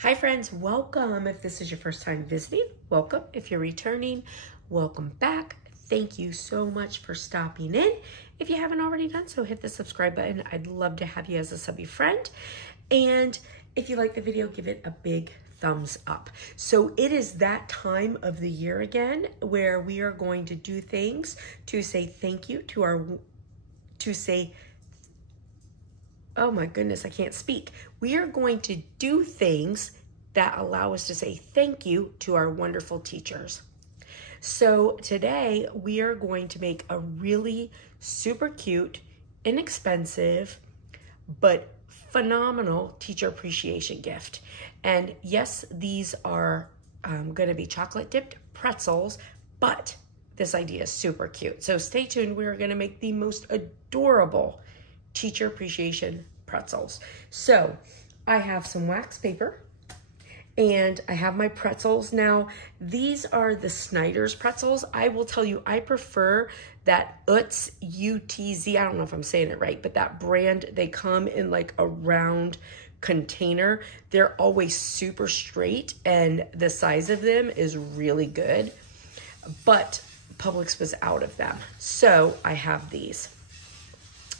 Hi friends, welcome. If this is your first time visiting, welcome. If you're returning, welcome back. Thank you so much for stopping in. If you haven't already done so, hit the subscribe button. I'd love to have you as a subby friend. And if you like the video, give it a big thumbs up. So it is that time of the year again where we are going to do things to say thank you to oh my goodness, I can't speak. We are going to do things that allow us to say thank you to our wonderful teachers. So today we are going to make a really super cute, inexpensive, but phenomenal teacher appreciation gift. And yes, these are going to be chocolate dipped pretzels, but this idea is super cute. So stay tuned. We're going to make the most adorable teacher appreciation pretzels. So I have some wax paper and I have my pretzels. Now, these are the Snyder's pretzels. I will tell you, I prefer that Utz, U-T-Z, I don't know if I'm saying it right, but that brand, they come in like a round container. They're always super straight and the size of them is really good, but Publix was out of them. So I have these.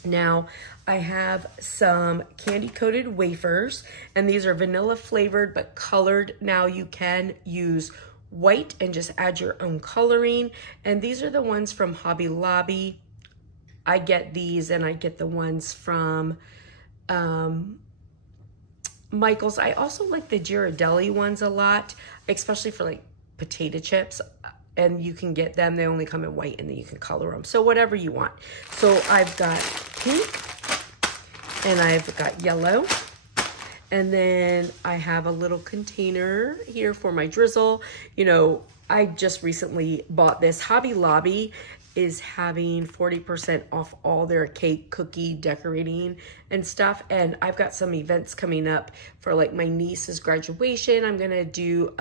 Now, I have some candy-coated wafers, and these are vanilla flavored but colored. Now, you can use white and just add your own coloring, and these are the ones from Hobby Lobby. I get these, and I get the ones from Michael's. I also like the Ghirardelli ones a lot, especially for like potato chips. And you can get them, they only come in white and then you can color them. So whatever you want. So I've got pink and I've got yellow. And then I have a little container here for my drizzle. You know, I just recently bought this. Hobby Lobby is having 40% off all their cake, cookie, decorating and stuff. And I've got some events coming up for like my niece's graduation. I'm gonna do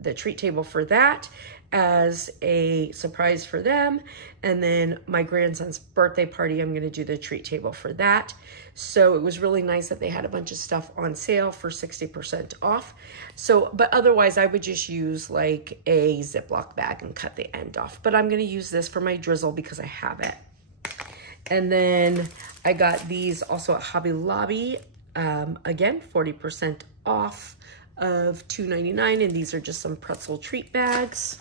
the treat table for that as a surprise for them. And then my grandson's birthday party, I'm gonna do the treat table for that. So it was really nice that they had a bunch of stuff on sale for 60% off. So, but otherwise I would just use like a Ziploc bag and cut the end off. But I'm gonna use this for my drizzle because I have it. And then I got these also at Hobby Lobby. Again, 40% off of $2.99, and these are just some pretzel treat bags.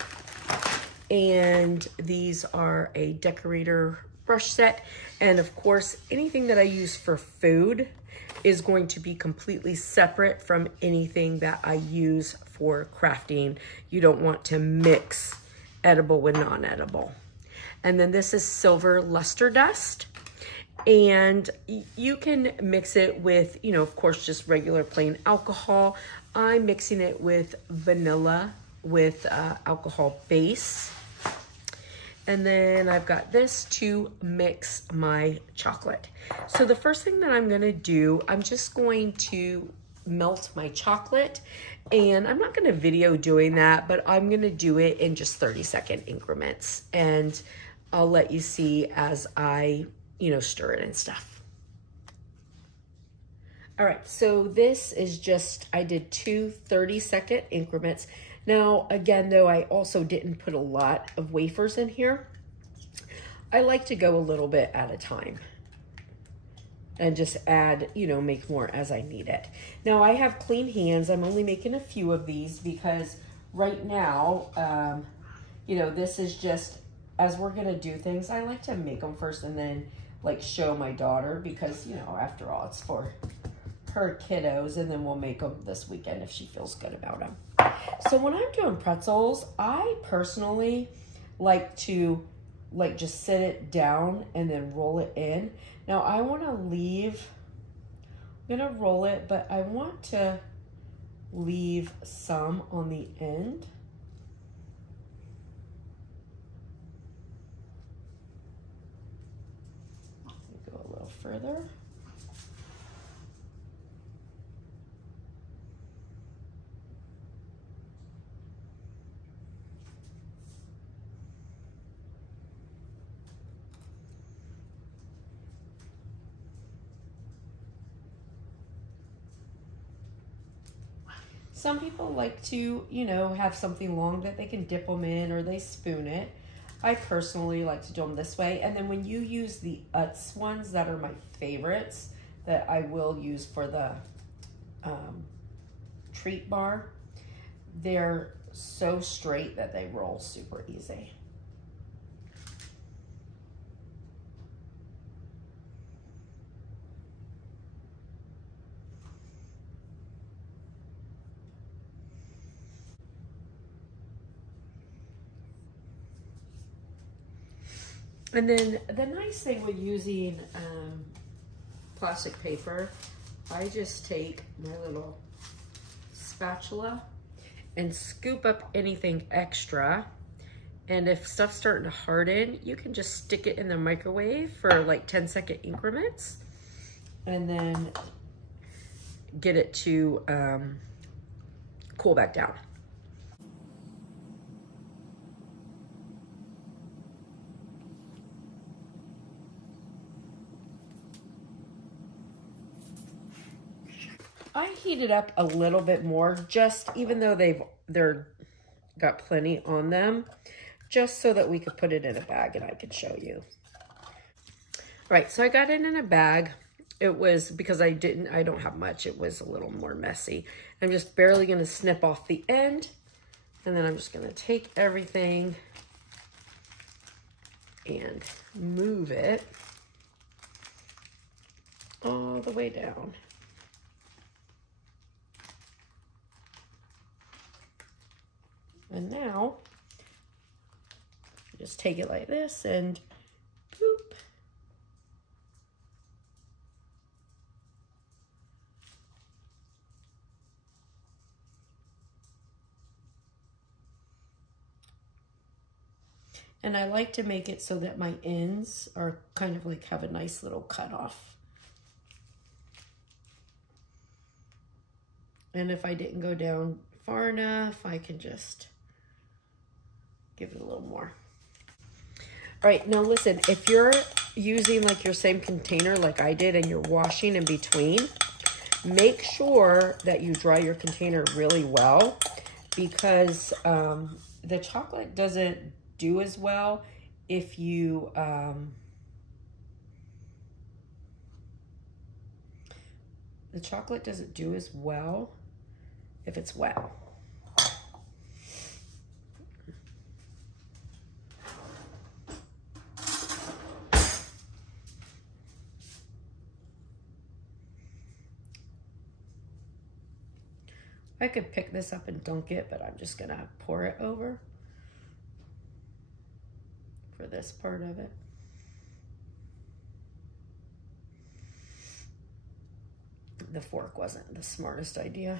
And these are a decorator brush set. And of course, anything that I use for food is going to be completely separate from anything that I use for crafting. You don't want to mix edible with non-edible. And then this is silver luster dust. And you can mix it with, you know, of course, just regular plain alcohol. I'm mixing it with vanilla with alcohol base. And then I've got this to mix my chocolate. So the first thing that I'm gonna do, I'm just going to melt my chocolate. And I'm not gonna video doing that, but I'm gonna do it in just 30-second increments. And I'll let you see as I, you know, stir it and stuff. All right, so this is just, I did 2 30-second increments. Now, again, though, I also didn't put a lot of wafers in here. I like to go a little bit at a time and just add, you know, make more as I need it. Now, I have clean hands. I'm only making a few of these because right now, you know, this is just, as we're gonna do things, I like to make them first and then like show my daughter because, you know, after all, it's for her kiddos, and then we'll make them this weekend if she feels good about them. So when I'm doing pretzels, I personally like to like just sit it down and then roll it in. Now I want to leave, I'm gonna roll it, but I want to leave some on the end. Go a little further. Some people like to, you know, have something long that they can dip them in, or they spoon it. I personally like to do them this way. And then when you use the Utz ones that are my favorites, that I will use for the treat bar, they're so straight that they roll super easy. And then the nice thing with using plastic paper, I just take my little spatula and scoop up anything extra. And if stuff's starting to harden, you can just stick it in the microwave for like 10-second increments and then get it to cool back down. I heat it up a little bit more, just even though they're got plenty on them, just so that we could put it in a bag and I could show you. All right, so I got it in a bag. It was, because I don't have much, it was a little more messy. I'm just barely gonna snip off the end, and then I'm just gonna take everything and move it all the way down. And now, just take it like this and boop. And I like to make it so that my ends are kind of like have a nice little cutoff. And if I didn't go down far enough, I can just give it a little more. All right, now listen, if you're using like your same container like I did and you're washing in between, make sure that you dry your container really well, because the chocolate doesn't do as well if you the chocolate doesn't do as well if it's wet. I could pick this up and dunk it, but I'm just gonna pour it over for this part of it. The fork wasn't the smartest idea.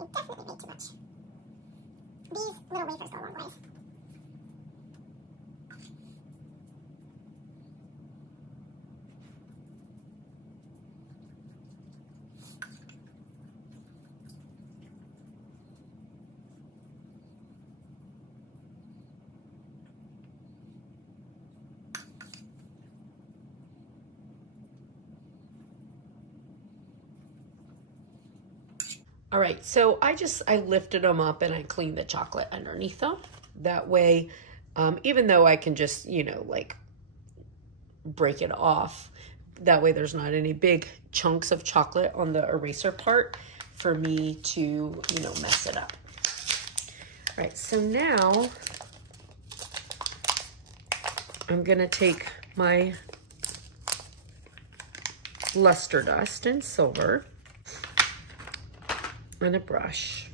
It definitely made too much. These little wafers go a long way. All right, so I lifted them up and I cleaned the chocolate underneath them. That way, even though I can just, you know, like break it off, that way there's not any big chunks of chocolate on the eraser part for me to, you know, mess it up. All right, so now I'm gonna take my luster dust and silver and a brush.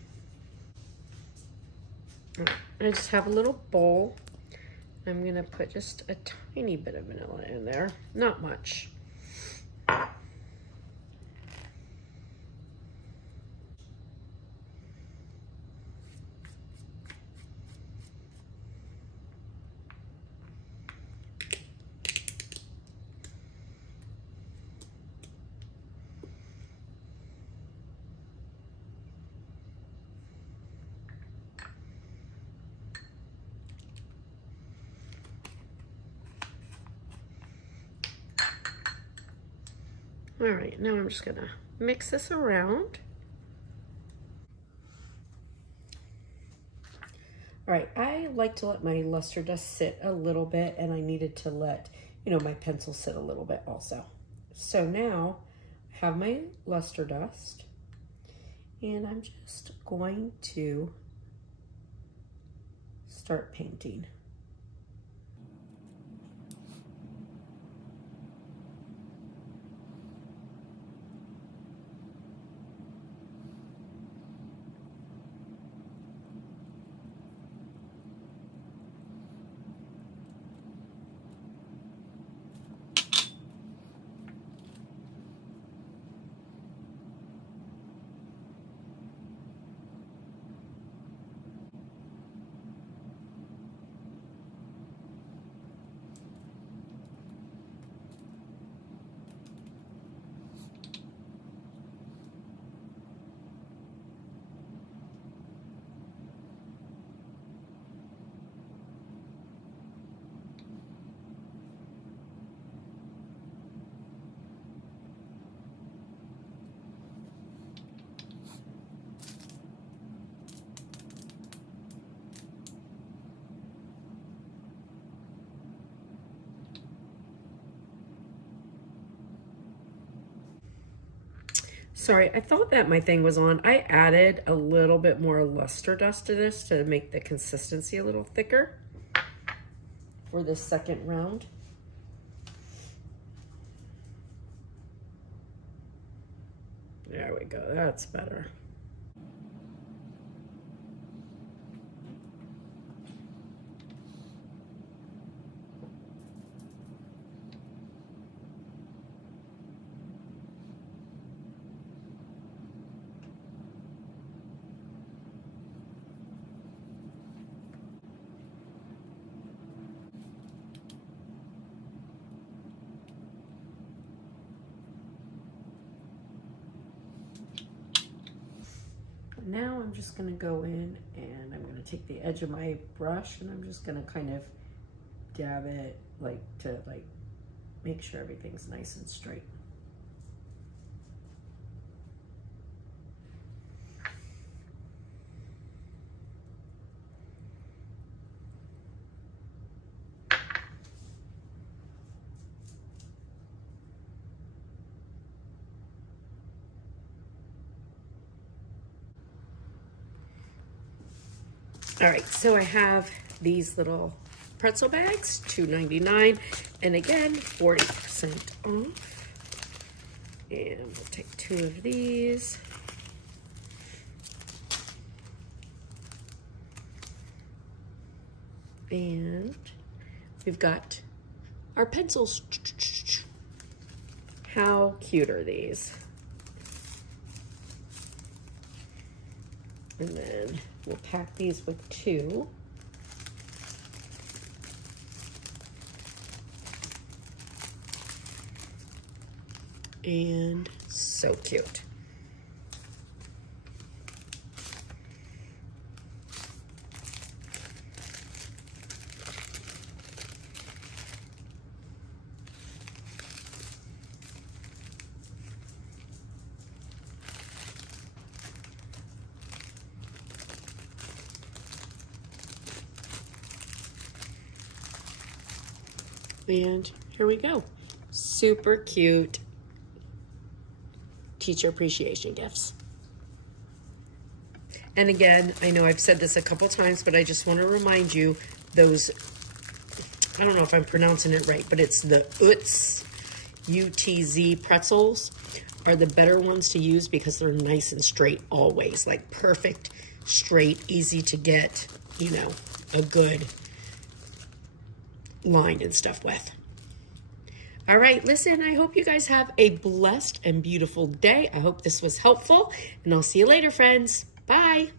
I just have a little bowl. I'm gonna put just a tiny bit of vanilla in there, not much. All right, now I'm just gonna mix this around. All right, I like to let my luster dust sit a little bit, and I needed to let, you know, my pencil sit a little bit also. So now I have my luster dust, and I'm just going to start painting. Sorry, I thought that my thing was on. I added a little bit more luster dust to this to make the consistency a little thicker for this second round. There we go, that's better. Now I'm just gonna go in and I'm gonna take the edge of my brush and I'm just gonna kind of dab it to make sure everything's nice and straight. All right, so I have these little pretzel bags, $2.99, and again, 40% off. And we'll take 2 of these. And we've got our pencils. How cute are these? And then we'll pack these with 2. And so cute. And here we go. Super cute teacher appreciation gifts. And again, I know I've said this a couple times, but I just want to remind you, those, I don't know if I'm pronouncing it right, but it's the Utz, U-T-Z pretzels are the better ones to use because they're nice and straight always, like perfect, straight, easy to get, you know, a good line and stuff with. All right, listen, I hope you guys have a blessed and beautiful day. I hope this was helpful, and I'll see you later, friends. Bye.